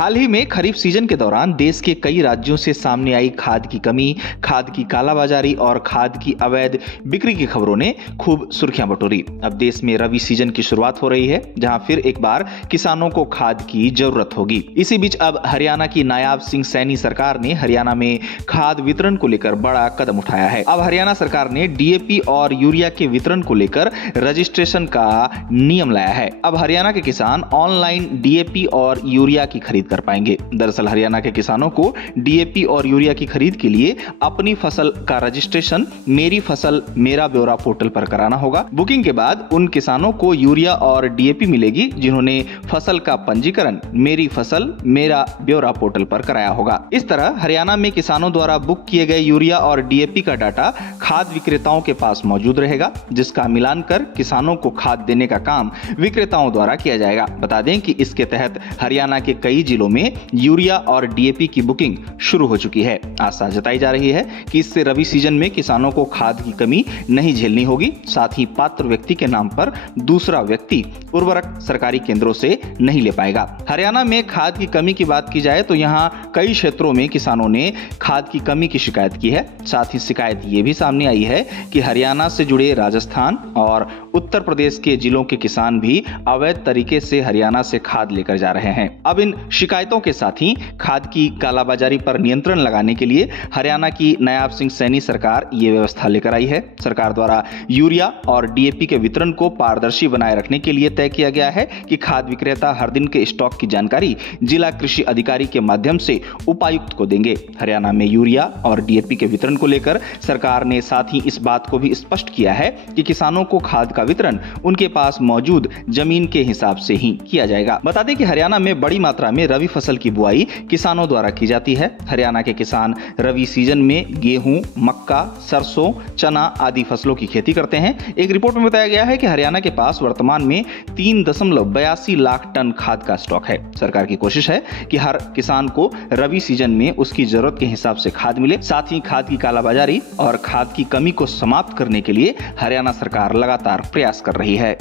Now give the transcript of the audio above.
हाल ही में खरीफ सीजन के दौरान देश के कई राज्यों से सामने आई खाद की कमी, खाद की कालाबाजारी और खाद की अवैध बिक्री की खबरों ने खूब सुर्खियां बटोरी। अब देश में रबी सीजन की शुरुआत हो रही है, जहां फिर एक बार किसानों को खाद की जरूरत होगी। इसी बीच अब हरियाणा की नायाब सिंह सैनी सरकार ने हरियाणा में खाद वितरण को लेकर बड़ा कदम उठाया है। अब हरियाणा सरकार ने डीएपी और यूरिया के वितरण को लेकर रजिस्ट्रेशन का नियम लाया है। अब हरियाणा के किसान ऑनलाइन डीएपी और यूरिया की खरीद कर पाएंगे। दरअसल हरियाणा के किसानों को डीएपी और यूरिया की खरीद के लिए अपनी फसल का रजिस्ट्रेशन मेरी फसल मेरा ब्यौरा पोर्टल पर कराना होगा। बुकिंग के बाद उन किसानों को यूरिया और डीएपी मिलेगी जिन्होंने फसल का पंजीकरण मेरी फसल मेरा ब्यौरा पोर्टल पर कराया होगा। इस तरह हरियाणा में किसानों द्वारा बुक किए गए यूरिया और डीएपी का डाटा खाद विक्रेताओं के पास मौजूद रहेगा, जिसका मिलान कर किसानों को खाद देने का काम विक्रेताओं द्वारा किया जाएगा। बता दें कि इसके तहत हरियाणा के कई जिलों में यूरिया और डीएपी की बुकिंग शुरू हो चुकी है। आशा जताई जा रही है कि इससे रबी सीजन में किसानों को खाद की कमी नहीं झेलनी होगी। साथ ही पात्र व्यक्ति के नाम पर दूसरा व्यक्ति उर्वरक सरकारी केंद्रों से नहीं ले पाएगा। हरियाणा में खाद की कमी की बात की जाए तो यहां कई क्षेत्रों में किसानों ने खाद की कमी की शिकायत की है। साथ ही शिकायत ये भी सामने आई है कि हरियाणा से जुड़े राजस्थान और उत्तर प्रदेश के जिलों के किसान भी अवैध तरीके से हरियाणा से खाद लेकर जा रहे हैं। अब इन शिकायतों के साथ ही खाद की कालाबाजारी पर नियंत्रण लगाने के लिए हरियाणा की नायाब सिंह सैनी सरकार ये व्यवस्था लेकर आई है। सरकार द्वारा यूरिया और डीएपी के वितरण को पारदर्शी बनाए रखने के लिए तय किया गया है कि खाद विक्रेता हर दिन के स्टॉक की जानकारी जिला कृषि अधिकारी के माध्यम से उपायुक्त को देंगे। हरियाणा में यूरिया और डीएपी के वितरण को लेकर सरकार ने साथ ही इस बात को भी स्पष्ट किया है कि किसानों को खाद का वितरण उनके पास मौजूद जमीन के हिसाब से ही किया जाएगा। बता दें कि हरियाणा में बड़ी मात्रा में रबी फसल की बुआई किसानों द्वारा की जाती है। हरियाणा के किसान रबी सीजन में गेहूं, मक्का, सरसों, चना आदि फसलों की खेती करते हैं। एक रिपोर्ट में बताया गया है कि हरियाणा के पास वर्तमान में 3.82 लाख टन खाद का स्टॉक है। सरकार की कोशिश है कि हर किसान को रबी सीजन में उसकी जरूरत के हिसाब से खाद मिले। साथ ही खाद की कालाबाजारी और खाद की कमी को समाप्त करने के लिए हरियाणा सरकार लगातार प्रयास कर रही है।